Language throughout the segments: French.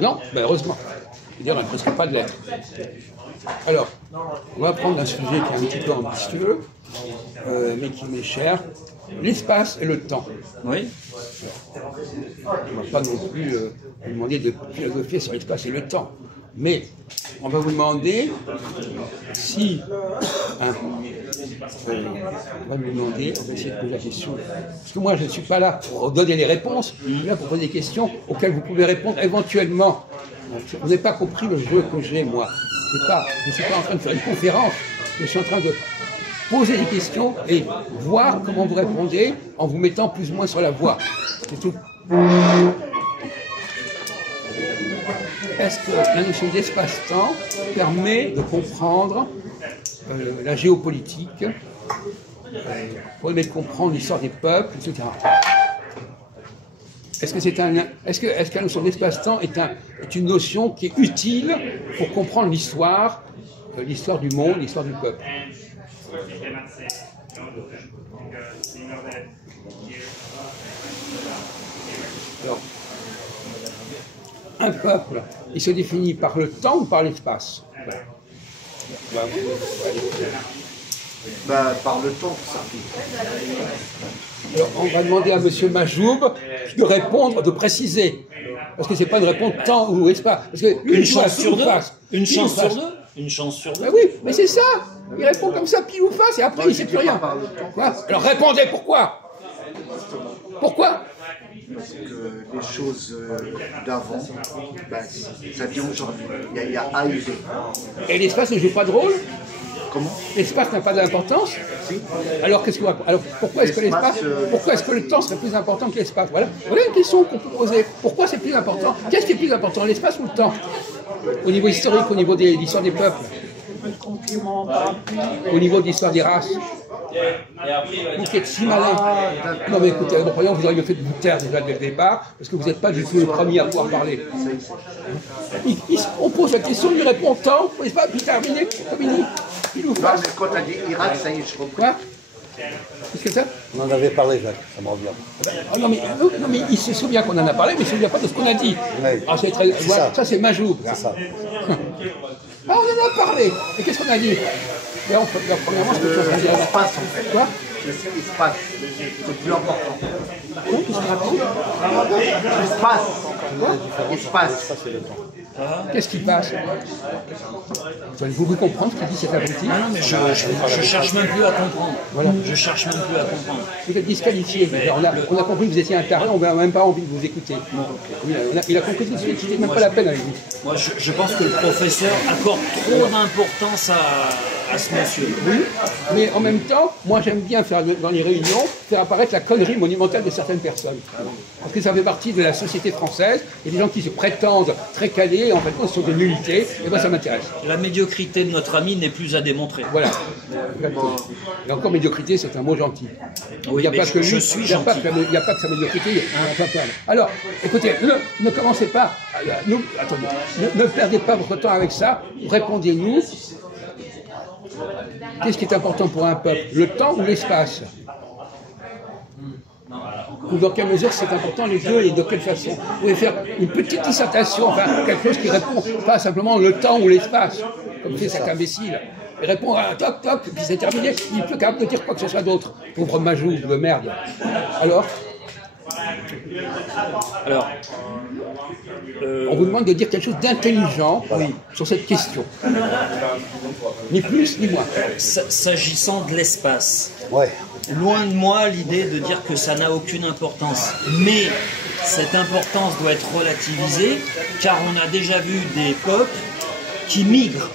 Non, ben heureusement. C'est-à-dire, on ne presque pas de lettres. Alors, on va prendre un sujet qui est un petit peu ambitieux, mais qui m'est cher. L'espace et le temps. Oui. On ne va pas non plus vous demander de philosopher sur l'espace et le temps. Mais on va vous demander si... on va essayer de poser la question. Parce que moi, je ne suis pas là pour donner les réponses, je suis là pour poser des questions auxquelles vous pouvez répondre éventuellement. Vous n'avez pas compris le jeu que j'ai, moi. Je ne suis pas en train de faire une conférence, je suis en train de poser des questions et voir comment vous répondez en vous mettant plus ou moins sur la voie. C'est tout. Est-ce que la notion d'espace-temps permet de comprendre la géopolitique, permet de comprendre l'histoire des peuples, etc. Est-ce que la notion d'espace-temps est une notion qui est utile pour comprendre l'histoire du monde, l'histoire du peuple? Alors, un peuple, il se définit par le temps ou par l'espace? Par le temps, ça. Alors, on va demander à M. Majoub de répondre, de préciser. Parce que c'est pas une réponse temps ou espace. Parce que une chance sur deux. Une chance sur deux. Une chance sur deux. Ben oui, mais c'est ça. Il répond comme ça, pile ou face, et après il ne sait plus rien. Quoi? Alors répondez, pourquoi? Pourquoi? Parce que les choses d'avant, ça vient aujourd'hui. Il y a A et B. Et l'espace ne joue pas de rôle? Comment? L'espace n'a pas d'importance? Si. Alors pourquoi est-ce que pourquoi est-ce que le temps serait plus important que l'espace? Voilà une question qu'on peut poser. Pourquoi c'est plus important? Qu'est-ce qui est plus important, l'espace ou le temps? Au niveau historique, au niveau de l'histoire des peuples, au niveau de l'histoire des races. Vous qui êtes si malin. Non mais écoutez, vous auriez fait de vous taire déjà dès le départ, parce que vous n'êtes pas du tout le premier à pouvoir parler. On pose la question, il répond tant, n'est-ce pas, puis terminé, comme il dit. Non, mais quand tu as dit Irak, ça y est, je comprends. Quoi? Qu'est-ce que c'est? On en avait parlé, Jacques, ça me revient. Non mais il se souvient qu'on en a parlé, mais il ne se souvient pas de ce qu'on a dit. Oui. Ah, ça c'est Majoub. C'est ça. Ah, on en a parlé. Et qu'est-ce qu'on a dit? Premièrement, je peux dire l'espace, en fait. Quoi? L'espace, c'est plus important. Qu'est-ce que tu racontes? L'espace. Qu'est-ce qui passe? Vous pouvez comprendre ce qu'il dit cet abruti? Ah non, mais je cherche même plus à comprendre. Voilà. Je cherche même plus à comprendre. Vous êtes disqualifié. On a compris que vous étiez un taré, on n'a même pas envie de vous écouter. Il a compris tout de suite, c'était même pas la peine avec vous. Moi, je pense que le professeur accorde trop d'importance à ce monsieur. Oui, mais en même temps, moi j'aime bien faire dans les réunions, faire apparaître la connerie monumentale de certaines personnes. Parce que ça fait partie de la société française, et des gens qui se prétendent très calés, en fait, ce sont des nullités, et bien ça m'intéresse. La médiocrité de notre ami n'est plus à démontrer. Voilà. Et encore médiocrité, c'est un mot gentil. Oui, il n'y a pas que lui, je suis il n'y a pas gentil. que sa médiocrité, il y a plein plein. Alors, écoutez, ne commencez pas, attendez, ne perdez pas votre temps avec ça, répondez-nous. Qu'est-ce qui est important pour un peuple? Le temps ou l'espace? Ou dans quelle mesure c'est important les deux et de quelle façon? Vous pouvez faire une petite dissertation, enfin quelque chose qui répond pas simplement le temps ou l'espace, comme fait cet imbécile. Il répond à toc toc, puis c'est terminé, il ne peut capable de dire quoi que ce soit d'autre. Pauvre Majoub de merde. Alors, on vous demande de dire quelque chose d'intelligent sur cette question. Ni plus ni moins. S'agissant de l'espace, Ouais. loin de moi l'idée de dire que ça n'a aucune importance. Mais cette importance doit être relativisée, car on a déjà vu des peuples qui migrent,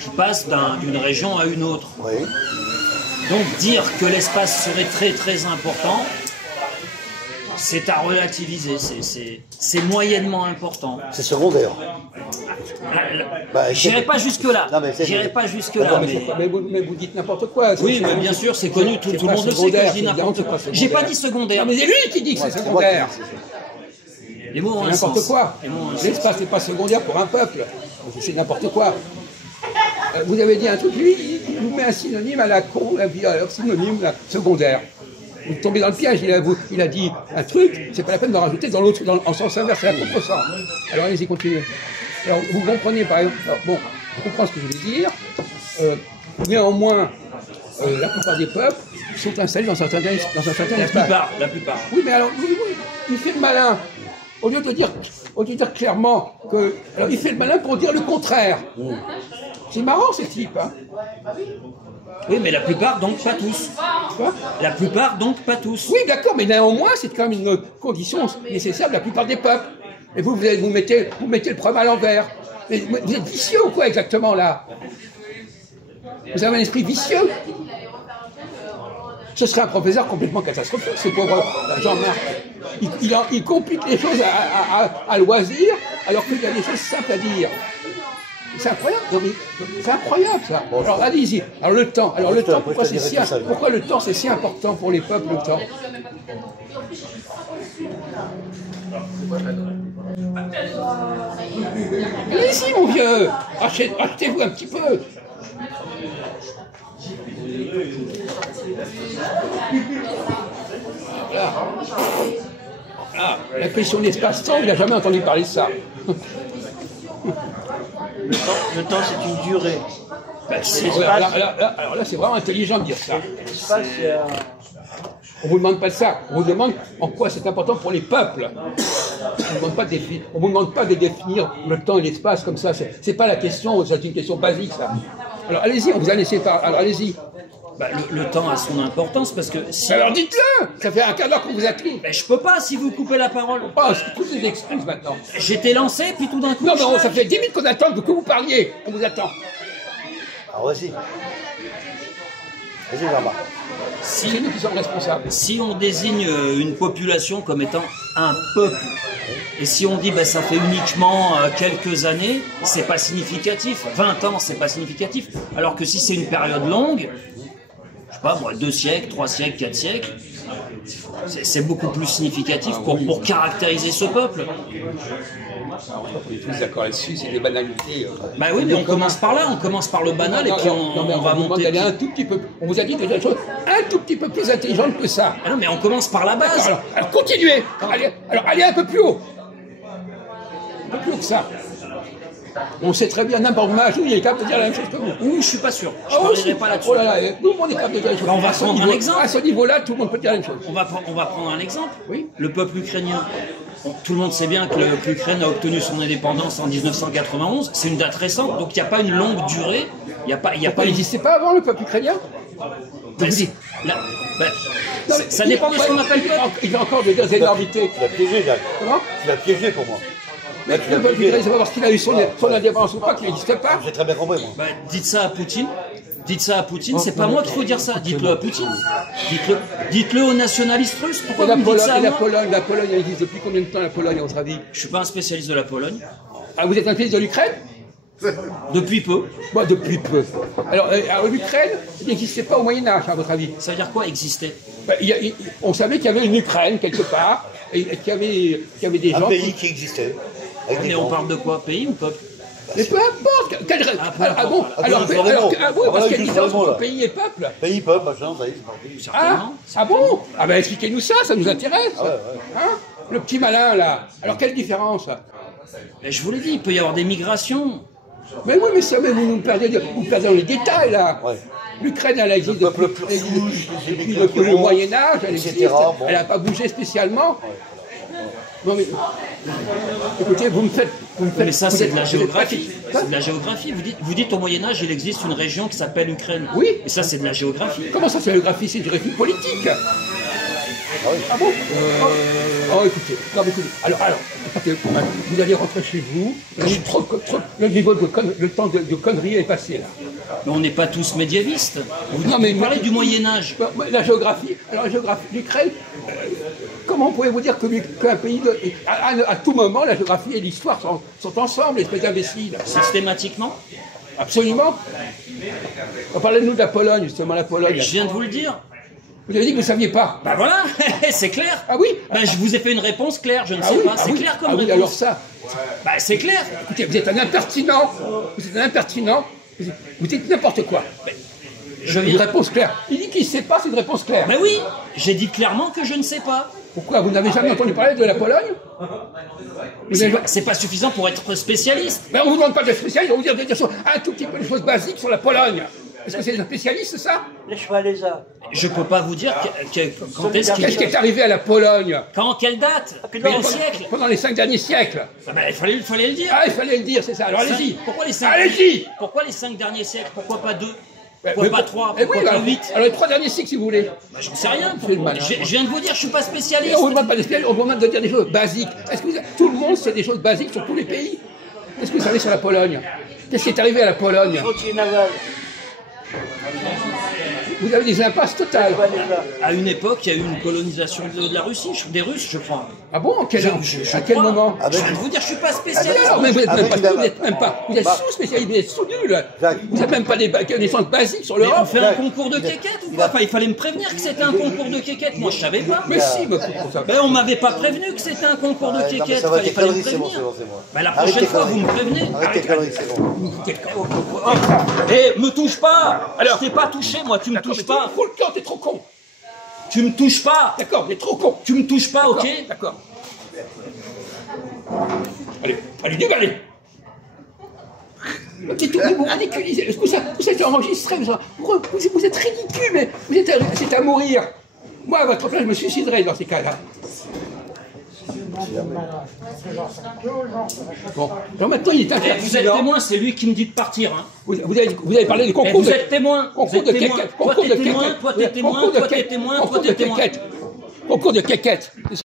qui passent d'une région à une autre. Oui. Donc dire que l'espace serait très très important, c'est à relativiser, c'est moyennement important. C'est secondaire. J'irai pas jusque-là. Non, mais J'irai pas jusque-là. Mais vous dites n'importe quoi. Oui, mais bien sûr, c'est connu, tout le monde le sait que je dis n'importe quoi. J'ai pas dit secondaire. Non, mais c'est lui qui dit que c'est secondaire. Les mots ont un N'importe sens. quoi. Les mots ont un sens. L'espace n'est pas secondaire pour un peuple. C'est n'importe quoi. Vous avez dit un truc, lui, il vous met un synonyme à la con, un synonyme secondaire. vous tombez dans le piège. Il a dit un truc, c'est pas la peine d'en rajouter en sens inverse, c'est la contre-sens. Alors allez-y, continuez. Alors vous comprenez par exemple, alors, bon, je comprends ce que je voulais dire. Néanmoins, la plupart des peuples sont installés dans un certain espace. La plupart. Oui, mais alors, il fait le malin. Au lieu de dire clairement que... Alors, il fait le malin pour dire le contraire. C'est marrant, ce type, hein. Oui, mais la plupart, donc pas tous. Quoi? La plupart, donc pas tous. Oui, d'accord, mais néanmoins, c'est quand même une condition nécessaire de la plupart des peuples. Et vous mettez le problème à l'envers. Mais vous êtes vicieux ou quoi exactement, là? Vous avez un esprit vicieux? Ce serait un professeur complètement catastrophique, ce pauvre Jean-Marc. Il complique les choses à loisir, alors qu'il y a des choses simples à dire. C'est incroyable, non, mais c'est incroyable ça. Alors allez-y. Alors le temps. Pourquoi le temps c'est si important pour les peuples, le temps? Allez-y mon vieux, achetez-vous un petit peu. Voilà. Ah, la question de l'espace-temps, il n'a jamais entendu parler de ça. Le temps, c'est une durée. Alors là, c'est vraiment intelligent de dire ça. L'espace, On ne vous demande pas de ça. On vous demande en quoi c'est important pour les peuples. On ne vous demande pas de définir le temps et l'espace comme ça. C'est pas la question, c'est une question basique, ça. Alors allez-y, on vous a laissé parler. Alors allez-y. Bah, le temps a son importance parce que si... Alors dites-le. Ça fait un quart d'heure qu'on vous a pris. Ben, je peux pas si vous coupez la parole. Oh, c'est toutes les excuses maintenant. J'étais lancé, puis tout d'un coup... Non, mais ça fait 10 minutes qu'on attend que vous parliez. On vous attend. Alors vas-y. Vas-y, Jean-Marc. C'est nous qui sommes responsables. Si on désigne une population comme étant un peuple, et si on dit ben, ça fait uniquement quelques années, c'est pas significatif. 20 ans, c'est pas significatif. Alors que si c'est une période longue, je sais pas moi, 2 siècles, 3 siècles, 4 siècles, c'est beaucoup plus significatif pour caractériser ce peuple. On est tous d'accord là-dessus, c'est des banalités. Bah oui, mais on commence par là, on commence par le banal et puis on va monter. Un tout petit peu, on vous a dit des choses un tout petit peu plus intelligentes que ça. Ah non, mais on commence par la base. Alors continuez. Allez un peu plus haut. Un peu plus haut que ça. On sait très bien, n'importe quel âge, il est capable de dire la même chose que vous. Ouh, je suis pas sûr. Je ne parlerai pas là-dessus. Oh là là, nous, on est capable de dire les choses. On va prendre un exemple. À ce niveau-là, tout le monde peut dire la même chose. On va prendre un exemple. Oui. Le peuple ukrainien. Bon, tout le monde sait bien que l'Ukraine a obtenu son indépendance en 1991. C'est une date récente, donc il n'y a pas une longue durée. Il Il n'existait pas avant le peuple ukrainien? Ça dépend de ce qu'on appelle peuple. Il y a encore des énormités. Tu l'as piégé, Jacques. Comment? Tu l'as piégé pour moi. Mais le peuple ukrainien, c'est pas parce qu'il a eu son indépendance ou pas qu'il n'existait pas. J'ai très bien compris, moi. Bah, dites ça à Poutine. Dites ça à Poutine, c'est pas moi qu'il faut dire ça. Dites-le à Poutine. Dites-le aux nationalistes russes. Pourquoi vous me dites ça à moi? La Pologne, elle existe depuis combien de temps, la Pologne, à votre avis? Je suis pas un spécialiste de la Pologne. Ah, vous êtes un spécialiste de l'Ukraine? Depuis peu. Moi, depuis peu. Alors l'Ukraine n'existait pas au Moyen-Âge, à votre avis? Ça veut dire quoi, exister? On savait qu'il y avait une Ukraine, quelque part, et qu'il y avait des gens... Un pays qui existait. Mais on parle de quoi? Pays ou peuple? Mais peu importe. Bon, parce qu'il y a une différence entre pays et peuple. Pays, peuple, machin, ça y est, c'est parti. Certainement. Ah bon? Ah ben expliquez-nous ça nous intéresse. Ouais. Hein? Le petit malin là. Alors quelle différence? Mais je vous l'ai dit, il peut y avoir des migrations. Mais oui, mais ça, mais vous nous perdez dans les détails là. Ouais. L'Ukraine, elle existe Le peuple plus rouge, depuis le Moyen-Âge, elle existe. Bon. Elle n'a pas bougé spécialement. Non mais, écoutez, vous me faites... Mais ça, c'est de la géographie. C'est de la géographie. Vous dites au Moyen-Âge, il existe une région qui s'appelle Ukraine. Oui. Et ça, c'est de la géographie. Comment ça, c'est la géographie? C'est une géographie politique. Ah bon? Oh, écoutez. Non, mais écoutez. Alors, écoutez, vous allez rentrer chez vous. Le niveau le temps de conneries est passé, là. Mais on n'est pas tous médiévistes. Vous parlez du Moyen-Âge. La géographie, l'Ukraine, comment pouvez-vous dire qu'un pays, à tout moment, la géographie et l'histoire sont ensemble, espèce d'imbéciles? Systématiquement? Absolument. Parlez-nous de la Pologne, justement, la Pologne. Je viens de vous le dire. Vous avez dit que vous ne saviez pas. Ben voilà, c'est clair. Ah oui? Ben, je vous ai fait une réponse claire, je ne sais pas. C'est clair comme réponse. Oui, alors ça. Ben, c'est clair. Écoutez, vous êtes un impertinent. Vous êtes n'importe quoi. Une réponse claire. Il dit qu'il ne sait pas, c'est une réponse claire. Mais oui, j'ai dit clairement que je ne sais pas. Pourquoi? Vous n'avez jamais entendu parler de la Pologne? C'est pas suffisant pour être spécialiste. Ben, on ne vous demande pas de spécialiste, on vous dit des choses, un tout petit peu des choses basiques sur la Pologne. Est-ce que c'est un spécialiste, ça? Les chevalaises. Je peux pas vous dire quand est-ce Qu'est-ce qui qu'il... est arrivé à la Pologne? Quand, quelle date? quel Quel siècle? Pendant les 5 derniers siècles. Ah ben, il fallait le dire. Ah, il fallait le dire, c'est ça. Alors allez-y. Pourquoi les 5 Allez-y. Pourquoi les 5 derniers siècles? Pourquoi pas 2? Mais Pourquoi pas 3? Eh Pourquoi oui, pas alors, 8? alors les 3 derniers cycles, si vous voulez. Bah, j'en sais rien. C'est le malin. Je viens de vous dire, je suis pas Mais spécialiste. on ne demande pas des spécialistes, on vous demande de dire des choses basiques. Est-ce que tout le monde sait des choses basiques sur tous les pays? Qu'est-ce que vous savez sur la Pologne? Qu'est-ce qui est arrivé à la Pologne? Chantier naval. Vous avez des impasses totales. À une époque, il y a eu une colonisation de la Russie, des Russes, je crois. Ah bon? À quel crois. moment? Je viens de vous dire, je suis pas spécialiste. Alors, mais vous n'êtes même pas, Avec vous n'êtes même pas, vous êtes sous-spécialiste, vous êtes sous-nul. Jacques. Vous n'avez même pas des connaissances basiques sur Mais on l'Europe. fait un concours de quéquettes ou pas? Enfin, il fallait me prévenir que c'était un concours de quéquettes. Moi, je savais pas. Mais si, mais pour ça. Ben, on m'avait pas prévenu que c'était un concours de Non, mais quéquettes. ça va, Il tes fallait me conneries, c'est bon, prévenir. c'est bon. Ben, la Arrête prochaine tes fois, vous conneries. me prévenez. Arrête tes conneries, c'est bon. Eh, me touche pas. Alors, je t'ai pas touché, moi. Tu me touches pas. Faut le camp, t'es trop con. Tu me touches pas. D'accord, t'es trop con. Tu me touches pas, ok? D'accord. Allez, allez. Vous ridiculisez. Vous êtes enregistré. Vous êtes ridicule, mais c'est à mourir. Moi, à votre place, je me suiciderais dans ces cas-là. Bon, alors maintenant, il est Eh, vous êtes interdit. témoin, c'est lui qui me dit de partir. Hein. Vous avez parlé des Eh, concours vous êtes témoin. Vous Concours êtes de témoin. quéquette. Toi, t'es témoin. Toi, t'es témoin. Toi, t'es témoin. Toi, t'es témoin. Concours de quéquette.